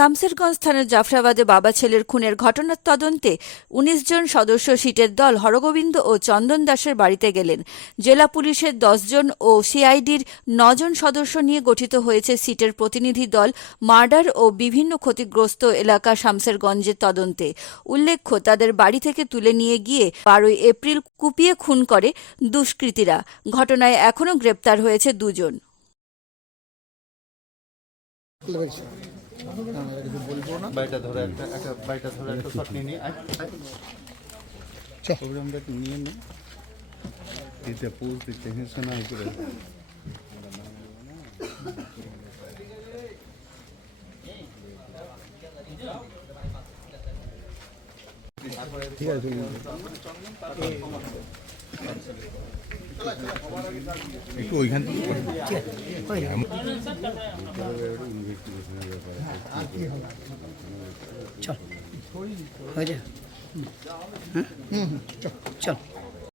শামসেরগঞ্জ থানার জাফরাবাদে বাবা ছেলের খুনের ঘটনার তদন্তে উনিশ জন সদস্য সিটের দল হরগোবিন্দ ও চন্দন দাসের বাড়িতে গেলেন। জেলা পুলিশের জন ও সিআইডির নজন সদস্য নিয়ে গঠিত হয়েছে সিটের প্রতিনিধি দল মার্ডার ও বিভিন্ন ক্ষতিগ্রস্ত এলাকা শামসেরগঞ্জের তদন্তে। উল্লেখ্য, তাদের বাড়ি থেকে তুলে নিয়ে গিয়ে বারোই এপ্রিল কুপিয়ে খুন করে দুষ্কৃতীরা। ঘটনায় এখনও গ্রেপ্তার হয়েছে দুজন। বাইটা ধরে একটা একটা বাইটা ধরে একটা শট নিয়ে নে। এটা দিতে হিংসা না করে। ঠিক আছে। একটু ওইখান থেকে। চল। হয়ে হুম হুম চল।